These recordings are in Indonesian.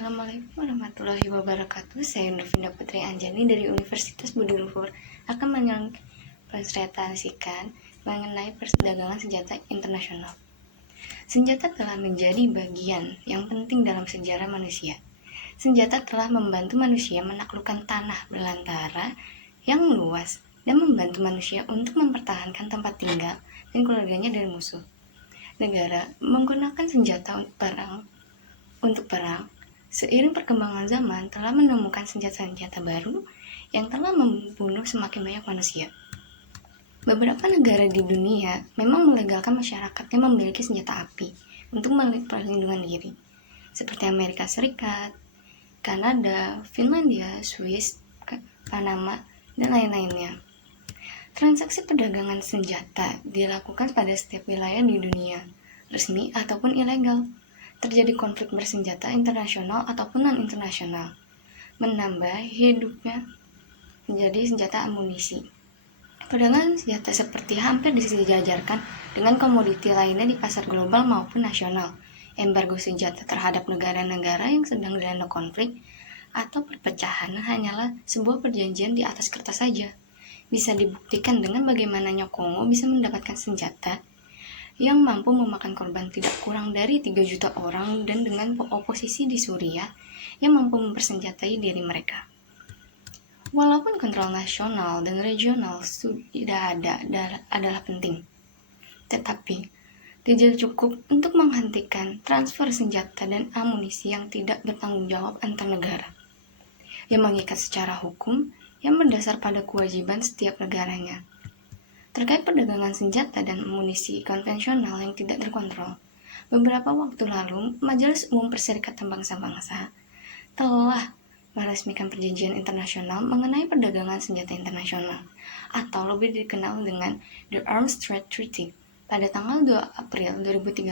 Assalamualaikum warahmatullahi wabarakatuh. Saya Novinda Putri Anjani dari Universitas Budi Luhur akan mempresentasikan mengenai perdagangan senjata internasional. Senjata telah menjadi bagian yang penting dalam sejarah manusia. Senjata telah membantu manusia menaklukkan tanah belantara yang luas dan membantu manusia untuk mempertahankan tempat tinggal dan keluarganya dari musuh. Negara menggunakan senjata untuk perang. Seiring perkembangan zaman telah menemukan senjata-senjata baru yang telah membunuh semakin banyak manusia. Beberapa negara di dunia memang melegalkan masyarakatnya memiliki senjata api untuk perlindungan diri, seperti Amerika Serikat, Kanada, Finlandia, Swiss, Panama, dan lain-lainnya. Transaksi perdagangan senjata dilakukan pada setiap wilayah di dunia, resmi ataupun ilegal. Terjadi konflik bersenjata internasional ataupun non-internasional, menambah hidupnya menjadi senjata amunisi. Perdagangan senjata seperti hampir disejajarkan dengan komoditi lainnya di pasar global maupun nasional. Embargo senjata terhadap negara-negara yang sedang dilanda konflik atau perpecahan hanyalah sebuah perjanjian di atas kertas saja. Bisa dibuktikan dengan bagaimananya Kongo bisa mendapatkan senjata yang mampu memakan korban tidak kurang dari 3 juta orang dan dengan oposisi di Suriah yang mampu mempersenjatai diri mereka. Walaupun kontrol nasional dan regional sudah ada adalah penting, tetapi tidak cukup untuk menghentikan transfer senjata dan amunisi yang tidak bertanggung jawab antar negara, yang mengikat secara hukum yang berdasar pada kewajiban setiap negaranya. Terkait perdagangan senjata dan amunisi konvensional yang tidak terkontrol, beberapa waktu lalu Majelis Umum Perserikatan Bangsa-Bangsa telah meresmikan perjanjian internasional mengenai perdagangan senjata internasional, atau lebih dikenal dengan The Arms Trade Treaty, pada tanggal 2 April 2013.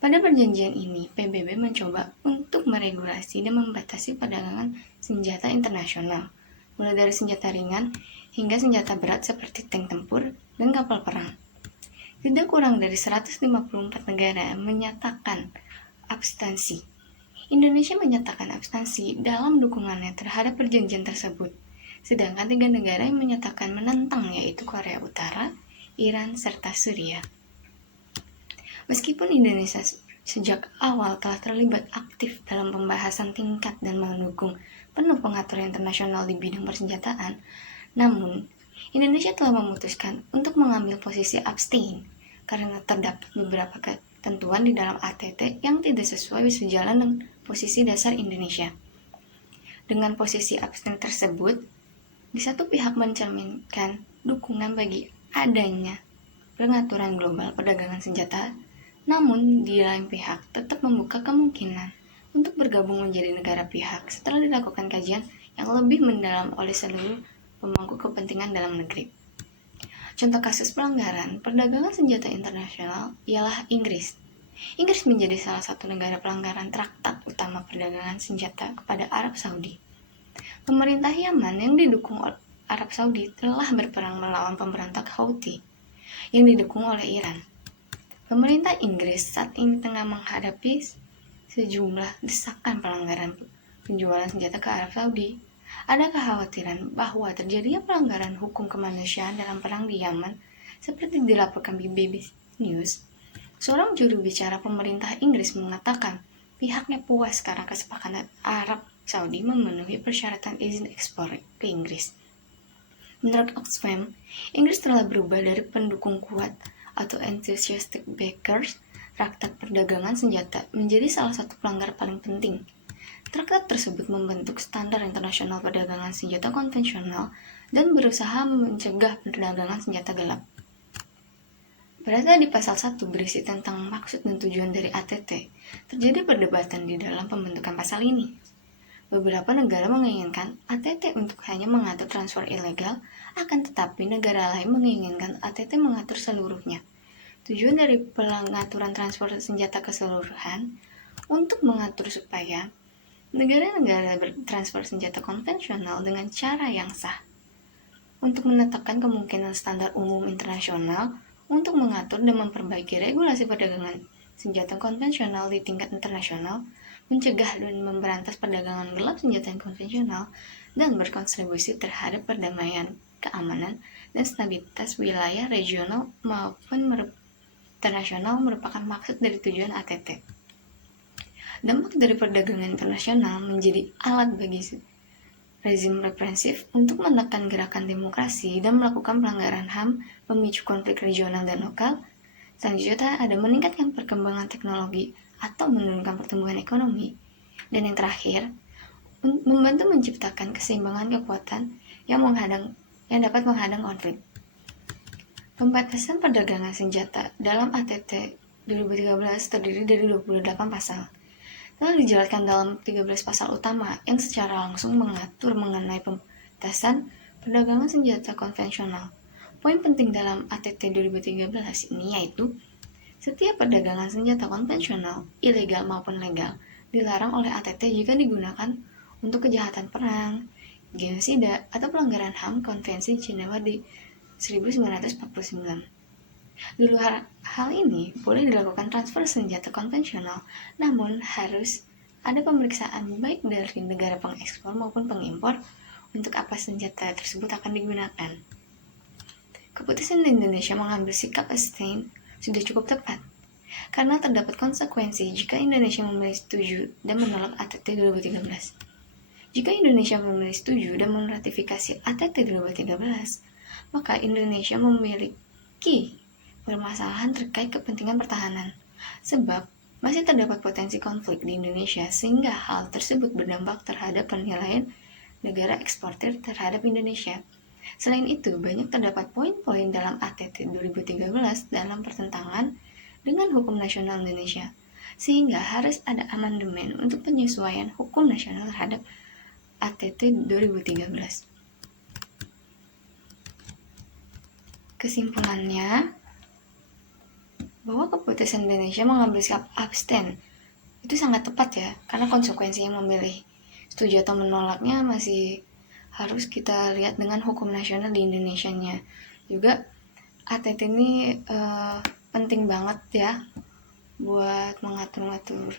Pada perjanjian ini, PBB mencoba untuk meregulasi dan membatasi perdagangan senjata internasional, mulai dari senjata ringan hingga senjata berat seperti tank tempur dan kapal perang. Tidak kurang dari 154 negara menyatakan abstensi. Indonesia menyatakan abstensi dalam dukungannya terhadap perjanjian tersebut, sedangkan 3 negara yang menyatakan menentang yaitu Korea Utara, Iran, serta Suriah. Meskipun Indonesia sejak awal telah terlibat aktif dalam pembahasan tingkat dan mendukung penuh pengaturan internasional di bidang persenjataan, namun Indonesia telah memutuskan untuk mengambil posisi abstain karena terdapat beberapa ketentuan di dalam ATT yang tidak sesuai sejalan dengan posisi dasar Indonesia. Dengan posisi abstain tersebut, di satu pihak mencerminkan dukungan bagi adanya pengaturan global perdagangan senjata, namun di lain pihak tetap membuka kemungkinan untuk bergabung menjadi negara pihak setelah dilakukan kajian yang lebih mendalam oleh seluruh pemangku kepentingan dalam negeri. Contoh kasus pelanggaran perdagangan senjata internasional ialah Inggris. Inggris menjadi salah satu negara pelanggaran traktat utama perdagangan senjata kepada Arab Saudi. Pemerintah Yaman yang didukung oleh Arab Saudi telah berperang melawan pemberontak Houthi yang didukung oleh Iran. Pemerintah Inggris saat ini tengah menghadapi sejumlah desakan pelanggaran penjualan senjata ke Arab Saudi. Ada kekhawatiran bahwa terjadinya pelanggaran hukum kemanusiaan dalam perang di Yaman, seperti dilaporkan BBC News. Seorang juru bicara pemerintah Inggris mengatakan pihaknya puas karena kesepakatan Arab Saudi memenuhi persyaratan izin ekspor ke Inggris. Menurut Oxfam, Inggris telah berubah dari pendukung kuat atau enthusiastic backers traktat perdagangan senjata menjadi salah satu pelanggar paling penting. Traktat tersebut membentuk standar internasional perdagangan senjata konvensional dan berusaha mencegah perdagangan senjata gelap. Berada di pasal 1 berisi tentang maksud dan tujuan dari ATT, terjadi perdebatan di dalam pembentukan pasal ini. Beberapa negara menginginkan ATT untuk hanya mengatur transfer ilegal, akan tetapi negara lain menginginkan ATT mengatur seluruhnya. Tujuan dari pengaturan transfer senjata keseluruhan untuk mengatur supaya negara-negara bertransfer senjata konvensional dengan cara yang sah, untuk menetapkan kemungkinan standar umum internasional untuk mengatur dan memperbaiki regulasi perdagangan senjata konvensional di tingkat internasional, mencegah dan memberantas perdagangan gelap senjata konvensional, dan berkontribusi terhadap perdamaian, keamanan, dan stabilitas wilayah regional maupun internasional merupakan maksud dari tujuan ATT. Dampak dari perdagangan internasional menjadi alat bagi rezim represif untuk menekan gerakan demokrasi dan melakukan pelanggaran HAM, memicu konflik regional dan lokal. Selanjutnya ada meningkatkan perkembangan teknologi atau menurunkan pertumbuhan ekonomi. Dan yang terakhir, membantu menciptakan keseimbangan kekuatan yang dapat menghadang konflik. Pembatasan perdagangan senjata dalam ATT 2013 terdiri dari 28 pasal. Telah dijelaskan dalam 13 pasal utama yang secara langsung mengatur mengenai pembatasan perdagangan senjata konvensional. Poin penting dalam ATT 2013 ini yaitu setiap perdagangan senjata konvensional, ilegal maupun legal, dilarang oleh ATT jika digunakan untuk kejahatan perang, genosida, atau pelanggaran HAM Konvensi Jenewa di 1949. Di luar hal ini, boleh dilakukan transfer senjata konvensional, namun harus ada pemeriksaan baik dari negara pengekspor maupun pengimpor untuk apa senjata tersebut akan digunakan. Keputusan Indonesia mengambil sikap abstain sudah cukup tepat, karena terdapat konsekuensi jika Indonesia memilih setuju dan menolak ATT 2013. Jika Indonesia memilih setuju dan meratifikasi ATT 2013, maka Indonesia memiliki permasalahan terkait kepentingan pertahanan, sebab masih terdapat potensi konflik di Indonesia sehingga hal tersebut berdampak terhadap penilaian negara eksportir terhadap Indonesia. Selain itu, banyak terdapat poin-poin dalam ATT 2013 dalam pertentangan dengan hukum nasional Indonesia, sehingga harus ada amandemen untuk penyesuaian hukum nasional terhadap ATT 2013. Kesimpulannya, bahwa keputusan Indonesia mengambil sikap abstain itu sangat tepat ya, karena konsekuensi yang memilih setuju atau menolaknya masih harus kita lihat dengan hukum nasional di Indonesianya. Juga ATT ini penting banget ya buat mengatur-ngatur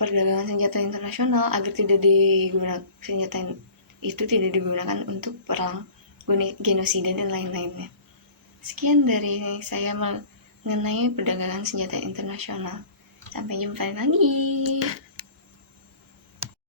perdagangan senjata internasional agar senjata itu tidak digunakan untuk perang, genosida dan lain-lainnya. Sekian dari saya mengenai perdagangan senjata internasional. Sampai jumpa lagi.